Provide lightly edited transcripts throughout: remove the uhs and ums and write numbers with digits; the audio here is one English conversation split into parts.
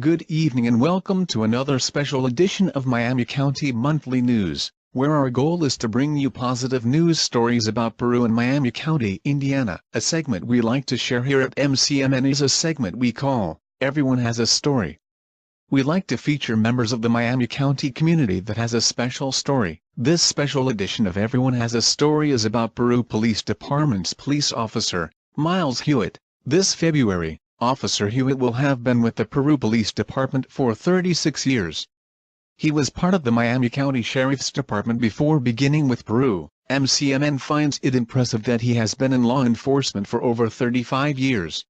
Good evening and welcome to another special edition of Miami County Monthly News, where our goal is to bring you positive news stories about Peru and Miami County, Indiana. A segment we like to share here at MCMN is a segment we call, Everyone Has a Story. We like to feature members of the Miami County community that has a special story. This special edition of Everyone Has a Story is about Peru Police Department's police officer, Miles Hewitt. This February, Officer Hewitt will have been with the Peru Police Department for 36 years. He was part of the Miami County Sheriff's Department before beginning with Peru. MCMN finds it impressive that he has been in law enforcement for over 35 years.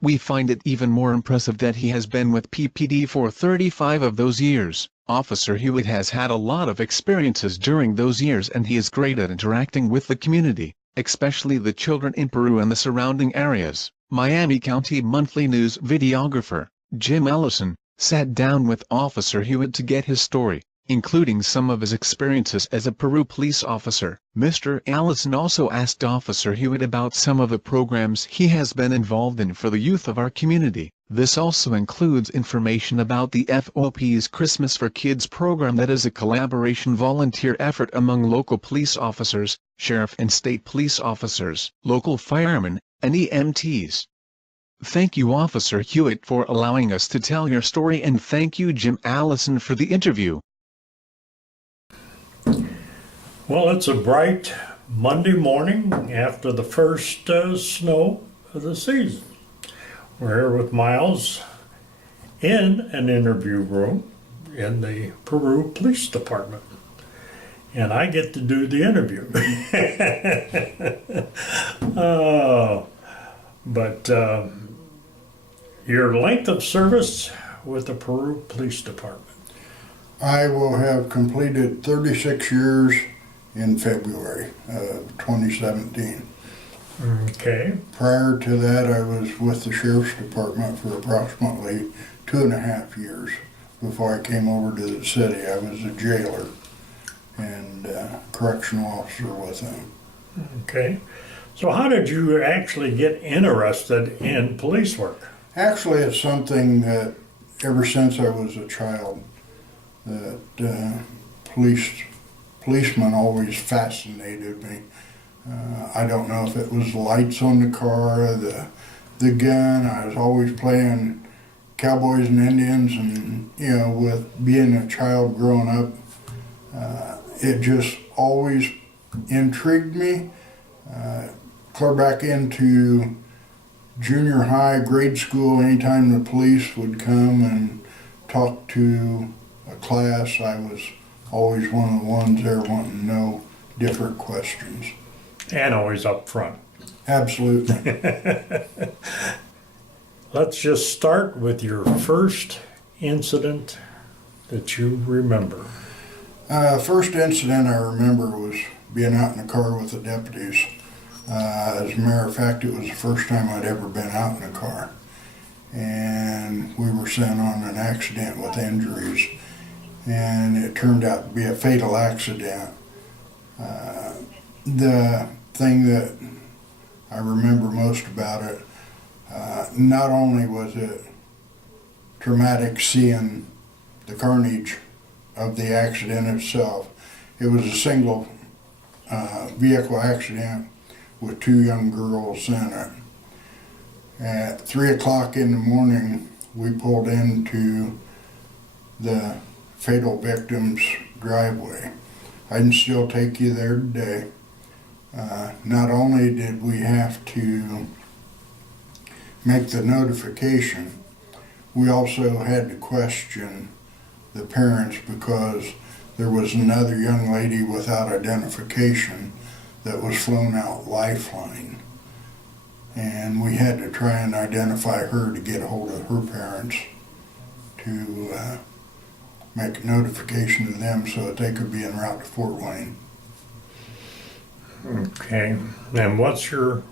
We find it even more impressive that he has been with PPD for 35 of those years. Officer Hewitt has had a lot of experiences during those years and he is great at interacting with the community, especially the children in Peru and the surrounding areas. Miami County Monthly News videographer, Jim Allison, sat down with Officer Hewitt to get his story, including some of his experiences as a Peru police officer. Mr. Allison also asked Officer Hewitt about some of the programs he has been involved in for the youth of our community. This also includes information about the FOP's Christmas for Kids program that is a collaboration volunteer effort among local police officers, sheriff and state police officers, local firemen, and EMTs. Thank you Officer Hewitt for allowing us to tell your story, and thank you Jim Allison for the interview. Well, it's a bright Monday morning after the first snow of the season. We're here with Miles in an interview room in the Peru Police Department. And I get to do the interview. But your length of service with the Peru Police Department? I will have completed 36 years in February of 2017. Okay. Prior to that, I was with the Sheriff's Department for approximately 2.5 years before I came over to the city. I was a jailer and correctional officer with them. Okay. So how did you actually get interested in police work? Actually, it's something that ever since I was a child, that policemen always fascinated me. I don't know if it was the lights on the car, the gun. I was always playing cowboys and Indians, and with being a child growing up, it just always intrigued me. Clear back into junior high, grade school, anytime the police would come and talk to a class, I was always one of the ones there wanting to know different questions. And always up front. Absolutely. Let's just start with your first incident that you remember. First incident I remember was being out in the car with the deputies. As a matter of fact, it was the first time I'd ever been out in a car. And we were sent on an accident with injuries. And it turned out to be a fatal accident. The thing that I remember most about it, not only was it traumatic seeing the carnage of the accident itself, it was a single vehicle accident with 2 young girls in it. At 3 o'clock in the morning, we pulled into the fatal victim's driveway. I can still take you there today. Not only did we have to make the notification, we also had to question the parents because there was another young lady without identification that was flown out lifeline. And we had to try and identify her to get a hold of her parents to make a notification to them so that they could be en route to Fort Wayne. Okay. And what's your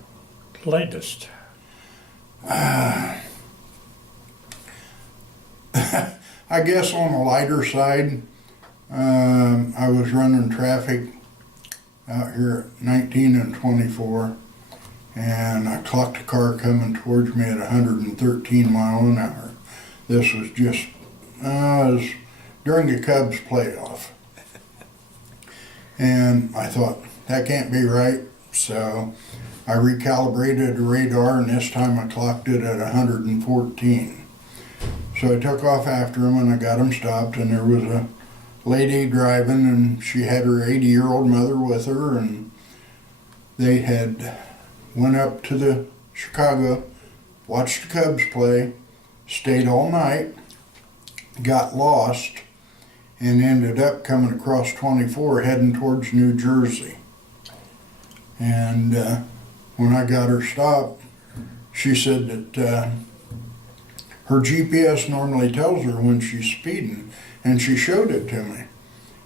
latest? I guess on the lighter side, I was running traffic out here at 19 and 24, and I clocked a car coming towards me at 113 miles an hour. This was just it was during the Cubs playoff. And I thought, that can't be right. So I recalibrated the radar, and this time I clocked it at 114. So I took off after him, and I got him stopped, and there was a lady driving, and she had her 80-year-old mother with her, and they had went up to the Chicago, watched the Cubs play, stayed all night, got lost, and ended up coming across 24 heading towards New Jersey. And when I got her stopped, she said that her GPS normally tells her when she's speeding, and she showed it to me.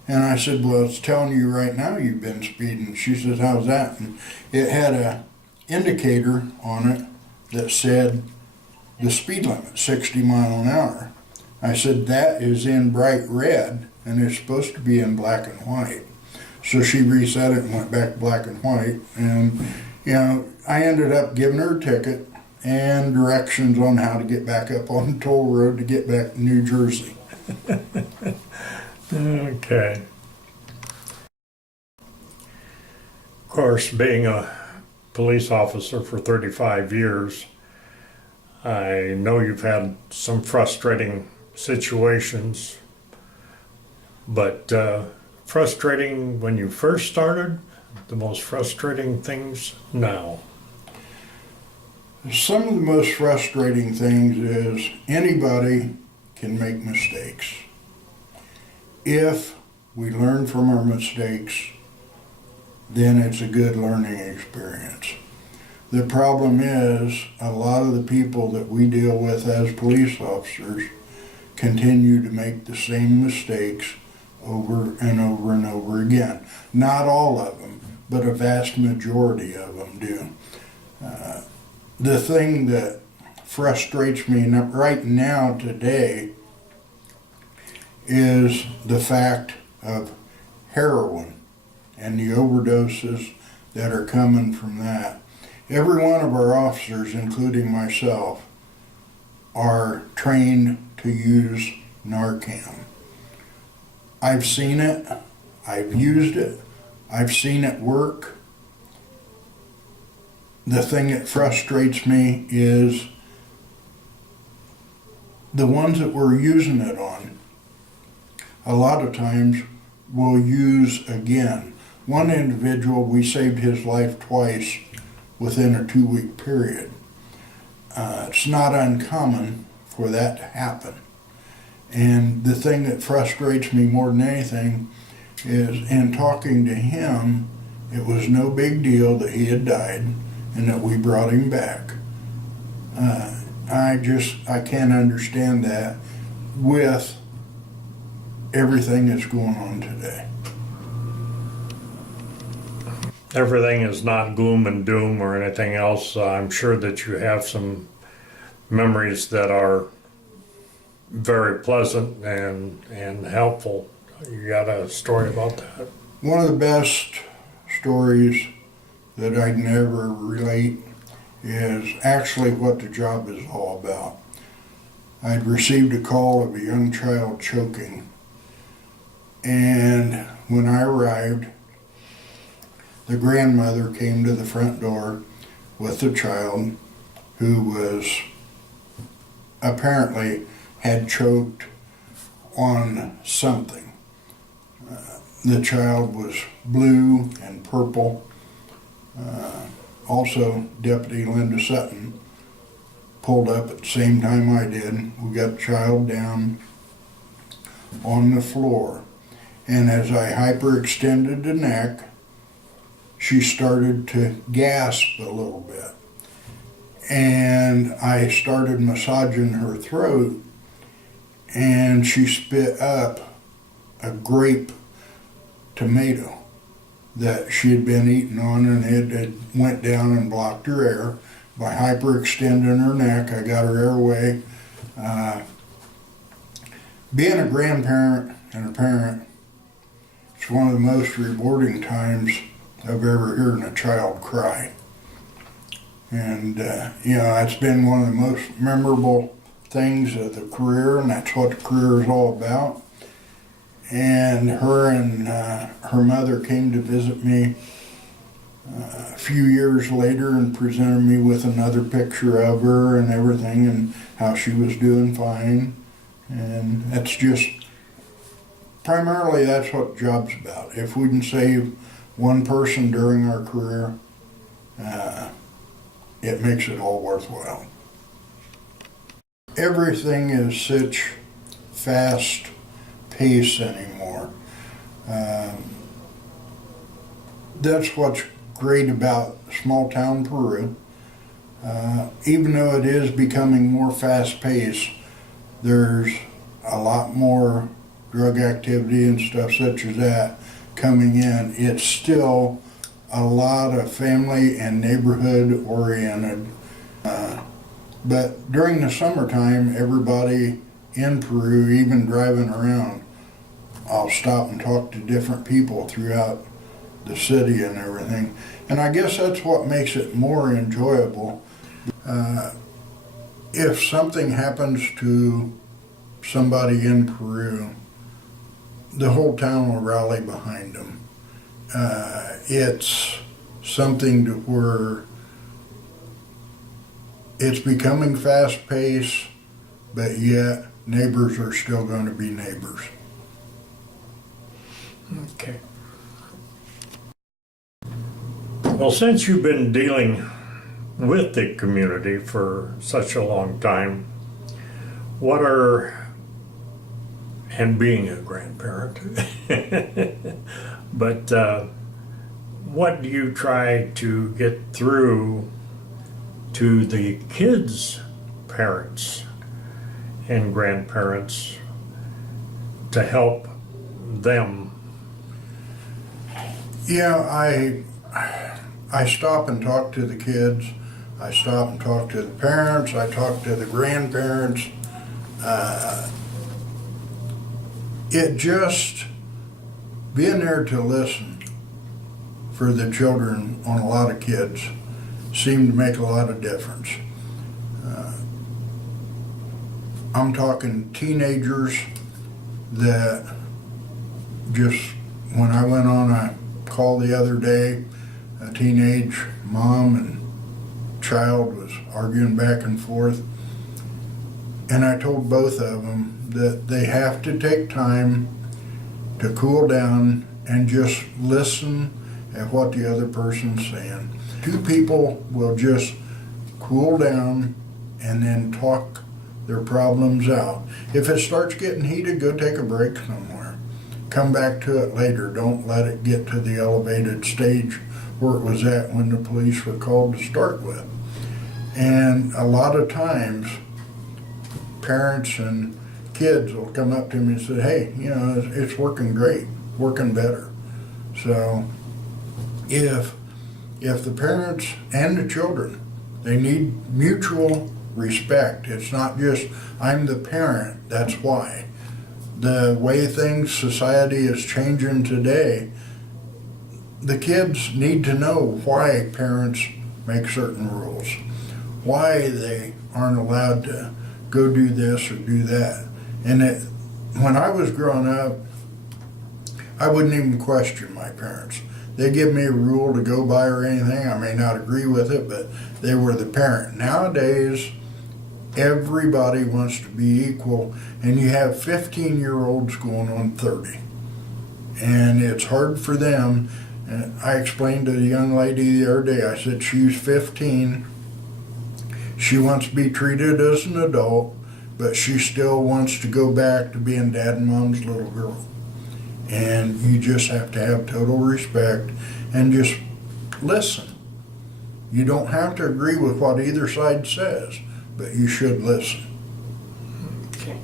And I said, well, it's telling you right now you've been speeding. She says, how's that? And it had a indicator on it that said the speed limit, 60 miles an hour. I said, that is in bright red, and it's supposed to be in black and white. So she reset it and went back to black and white. And, you know, I ended up giving her a ticket and directions on how to get back up on the toll road to get back to New Jersey. Okay. Of course, being a police officer for 35 years, I know you've had some frustrating situations, but frustrating when you first started, the most frustrating things now. Some of the most frustrating things is anybody can make mistakes. If we learn from our mistakes, then it's a good learning experience. The problem is a lot of the people that we deal with as police officers continue to make the same mistakes over and over and over again. Not all of them, but a vast majority of them do. The thing that frustrates me right now today is the fact of heroin and the overdoses that are coming from that. Every one of our officers, including myself, are trained to use Narcan. I've seen it, I've used it, I've seen it work. The thing that frustrates me is the ones that we're using it on, a lot of times will use again. One individual, we saved his life twice within a 2-week period. It's not uncommon for that to happen. And the thing that frustrates me more than anything is in talking to him, it was no big deal that he had died and that we brought him back. I can't understand that with everything that's going on today. Everything is not gloom and doom or anything else. I'm sure that you have some memories that are very pleasant and helpful. You got a story about that? One of the best stories that I'd never relate is actually what the job is all about. I'd received a call of a young child choking, and when I arrived, the grandmother came to the front door with the child who was apparently had choked on something. The child was blue and purple. Also, Deputy Linda Sutton pulled up at the same time I did. We got the child down on the floor. And as I hyperextended the neck, she started to gasp a little bit. And I started massaging her throat, and she spit up a grape tomato that she had been eating on, and it had went down and blocked her air. By hyperextending her neck, I got her airway. Being a grandparent and a parent, it's one of the most rewarding times I've ever heard a child cry. And, it's been one of the most memorable things of the career, and that's what the career is all about. And her mother came to visit me a few years later and presented me with another picture of her and everything, and how she was doing fine. And that's just, primarily that's what the job's about. If we can save one person during our career, it makes it all worthwhile. Everything is such fast pace anymore. That's what's great about small town Peru. Even though it is becoming more fast paced, there's a lot more drug activity and stuff such as that coming in. It's still a lot of family and neighborhood oriented. But during the summertime, everybody in Peru, even driving around, I'll stop and talk to different people throughout the city and everything. And I guess that's what makes it more enjoyable. If something happens to somebody in Peru, the whole town will rally behind them. It's something to where it's becoming fast-paced, but yet neighbors are still going to be neighbors. Okay. Well, since you've been dealing with the community for such a long time, and being a grandparent, but what do you try to get through to the kids' parents and grandparents to help them? Yeah, I stop and talk to the kids. I stop and talk to the parents. I talk to the grandparents. It just being there to listen for the children on a lot of kids seemed to make a lot of difference. I'm talking teenagers that just, when I went on a call the other day, a teenage mom and child was arguing back and forth, and I told both of them that they have to take time to cool down and just listen at what the other person's saying. Two people will just cool down and then talk their problems out. If it starts getting heated, go take a break somewhere. Come back to it later. Don't let it get to the elevated stage where it was at when the police were called to start with. And a lot of times, parents and kids will come up to me and say, hey, it's working great, working better. So if the parents and the children, they need mutual respect. It's not just, I'm the parent, that's why. The way society is changing today, the kids need to know why parents make certain rules, why they aren't allowed to go do this or do that. And when I was growing up, I wouldn't even question my parents. They give me a rule to go by or anything. I may not agree with it, but they were the parent. Nowadays, everybody wants to be equal, and you have 15-year-olds going on 30. And it's hard for them. And I explained to the young lady the other day, I said, she's 15. She wants to be treated as an adult, but she still wants to go back to being dad and mom's little girl. And you just have to have total respect and just listen. You don't have to agree with what either side says, but you should listen. Okay.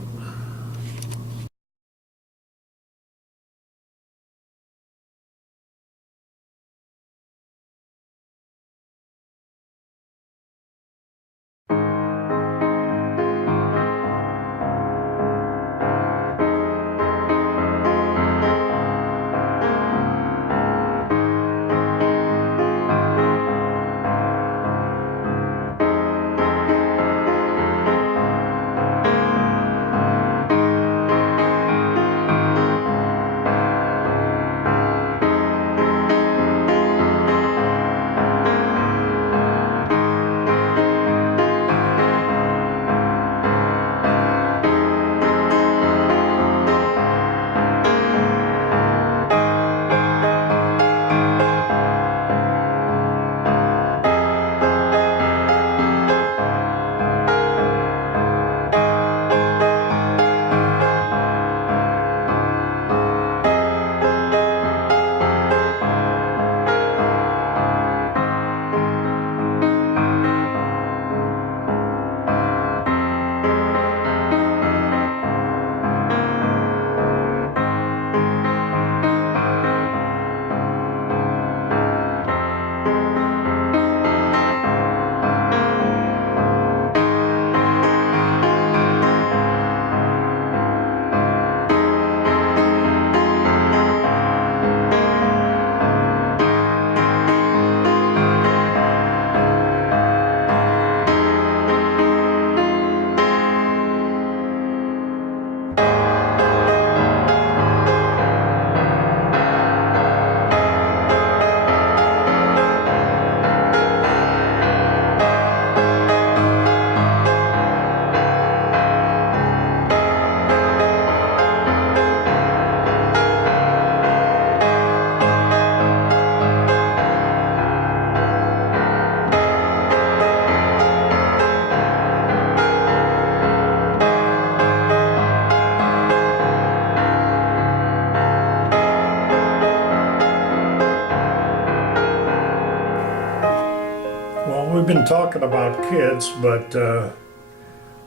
been talking about kids, but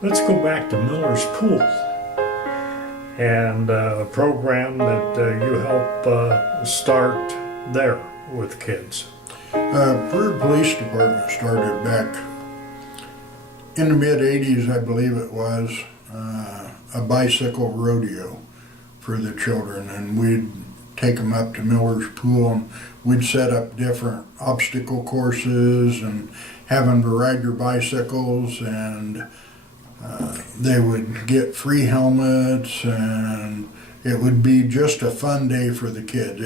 let's go back to Miller's Pool and a program that you help start there with kids. Peru Police Department started back in the mid-'80s, I believe it was, a bicycle rodeo for the children, and we'd take them up to Miller's Pool and we'd set up different obstacle courses and have them to ride their bicycles, and they would get free helmets, and it would be just a fun day for the kids.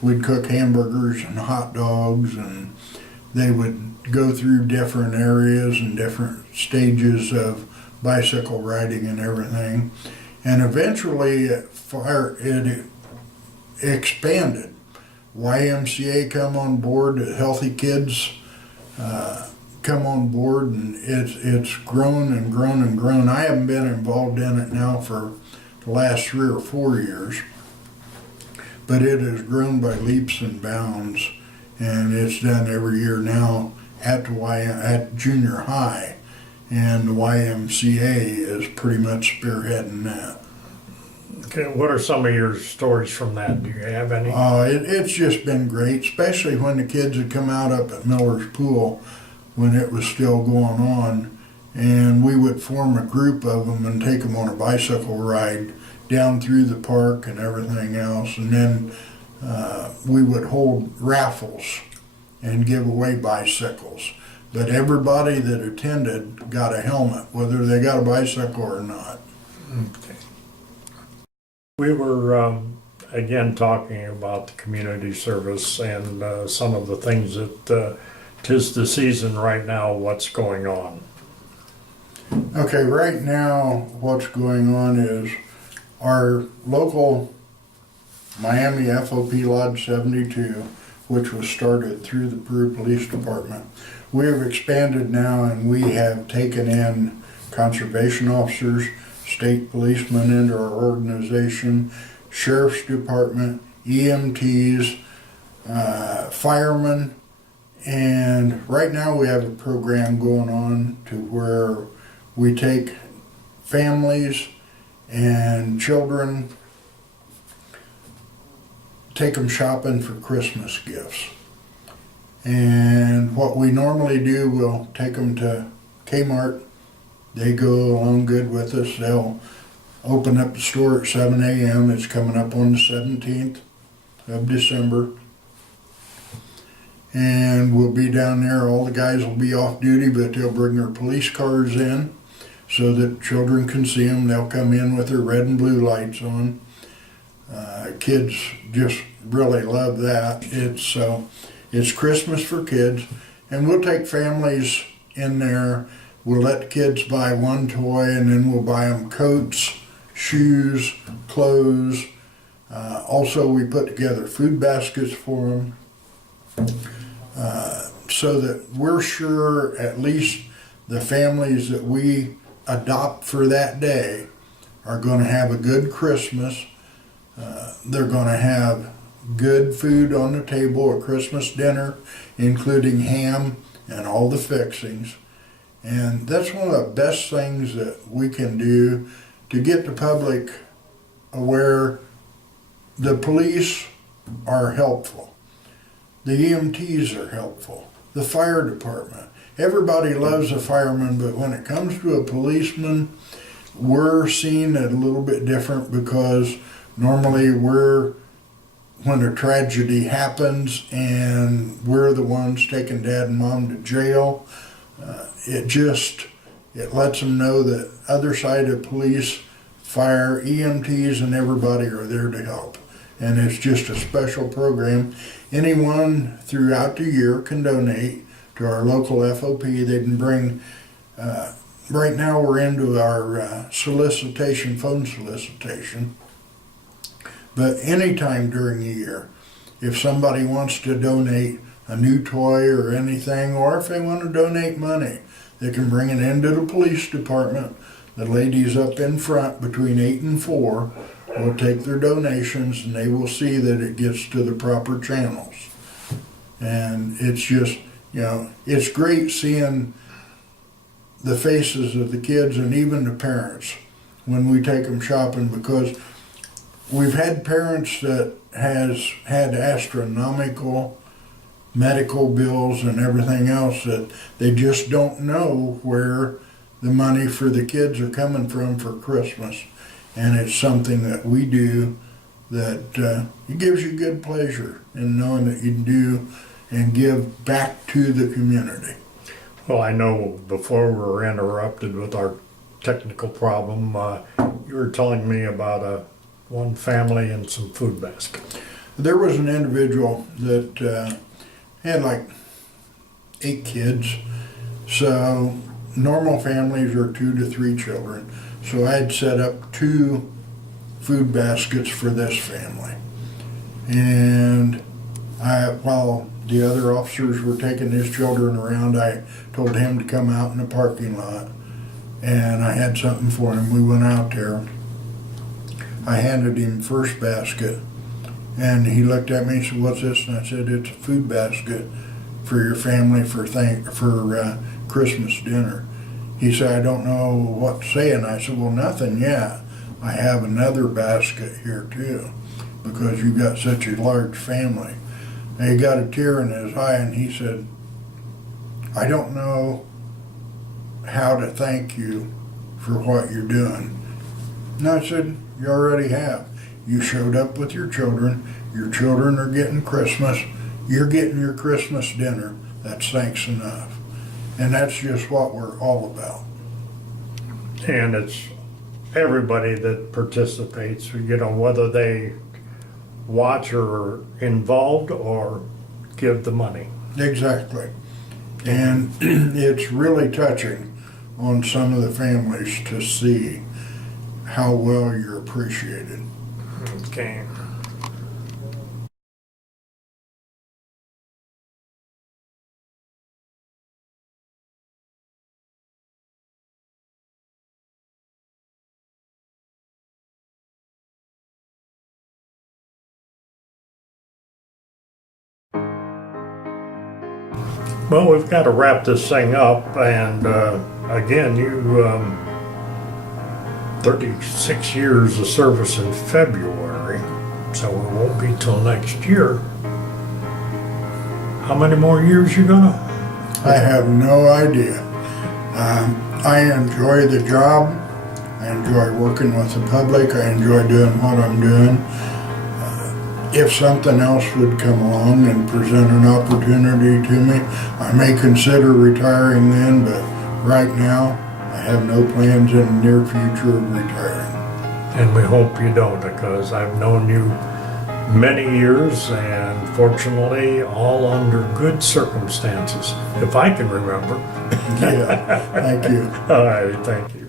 We'd cook hamburgers and hot dogs, and they would go through different areas and different stages of bicycle riding and everything. And eventually it expanded. YMCA come on board, Healthy Kids come on board, and it's grown and grown and grown. I haven't been involved in it now for the last 3 or 4 years, but it has grown by leaps and bounds, and it's done every year now at junior high, and the YMCA is pretty much spearheading that. Okay, what are some of your stories from that? Do you have any? It's just been great, especially when the kids had come out up at Miller's Pool when it was still going on, and we would form a group of them and take them on a bicycle ride down through the park and everything else, and then we would hold raffles and give away bicycles. But everybody that attended got a helmet, whether they got a bicycle or not. Okay. We were again talking about the community service and some of the things that 'tis the season right now, what's going on. Okay, right now what's going on is our local Miami FOP Lodge 72, which was started through the Peru Police Department. We have expanded now, and we have taken in conservation officers, state policemen into our organization, sheriff's department, EMTs, firemen, and right now we have a program going on to where we take families and children, take them shopping for Christmas gifts. And what we normally do, we'll take them to Kmart. They go along good with us. They'll open up the store at 7 a.m. It's coming up on the 17th of December. And we'll be down there. All the guys will be off duty, but they'll bring their police cars in so that children can see them. They'll come in with their red and blue lights on. Kids just really love that. It's Christmas for kids, and we'll take families in there. We'll let the kids buy one toy, and then we'll buy them coats, shoes, clothes. Also, we put together food baskets for them so that we're sure at least the families that we adopt for that day are going to have a good Christmas. They're going to have good food on the table, a Christmas dinner, including ham and all the fixings. And that's one of the best things that we can do to get the public aware. The police are helpful. The EMTs are helpful. The fire department. Everybody loves a fireman, but when it comes to a policeman, we're seeing it a little bit different, because normally when a tragedy happens and we're the ones taking dad and mom to jail, it lets them know that other side of police, fire, EMTs, and everybody are there to help. And it's just a special program. Anyone throughout the year can donate to our local FOP. They can bring, right now we're into our phone solicitation. But anytime during the year, if somebody wants to donate a new toy or anything, or if they want to donate money, they can bring it into the police department. The ladies up in front between 8 and 4 will take their donations, and they will see that it gets to the proper channels. And You know, it's great seeing the faces of the kids and even the parents when we take them shopping, because we've had parents that has had astronomical medical bills and everything else that they just don't know where the money for the kids are coming from for Christmas. And it's something that we do that it gives you good pleasure in knowing that you do and give back to the community. Well, I know before we were interrupted with our technical problem, you were telling me about one family and some food baskets. There was an individual that had like 8 kids. So normal families are 2 to 3 children. So I had set up 2 food baskets for this family. And while the other officers were taking his children around, I told him to come out in the parking lot, and I had something for him. We went out there. I handed him first basket, and he looked at me and said, "What's this?" And I said, "It's a food basket for your family for Christmas dinner." He said, "I don't know what to say." And I said, "Well, nothing yet. I have another basket here too, because you've got such a large family." And he got a tear in his eye and he said, "I don't know how to thank you for what you're doing." And I said, "You already have. You showed up with your children are getting Christmas, you're getting your Christmas dinner. That's thanks enough." And that's just what we're all about. And it's everybody that participates, you know, whether they watch or are involved or give the money. Exactly. And it's really touching on some of the families to see how well you're appreciated. Okay. Well, we've got to wrap this thing up, and again, you 36 years of service in February, so it won't be till next year. How many more years you gonna? I have no idea. I enjoy the job. I enjoy working with the public. I enjoy doing what I'm doing. If something else would come along and present an opportunity to me, I may consider retiring then, but right now, I have no plans in the near future of retiring. And we hope you don't, because I've known you many years, and fortunately, all under good circumstances, if I can remember. Yeah, thank you. All right, thank you.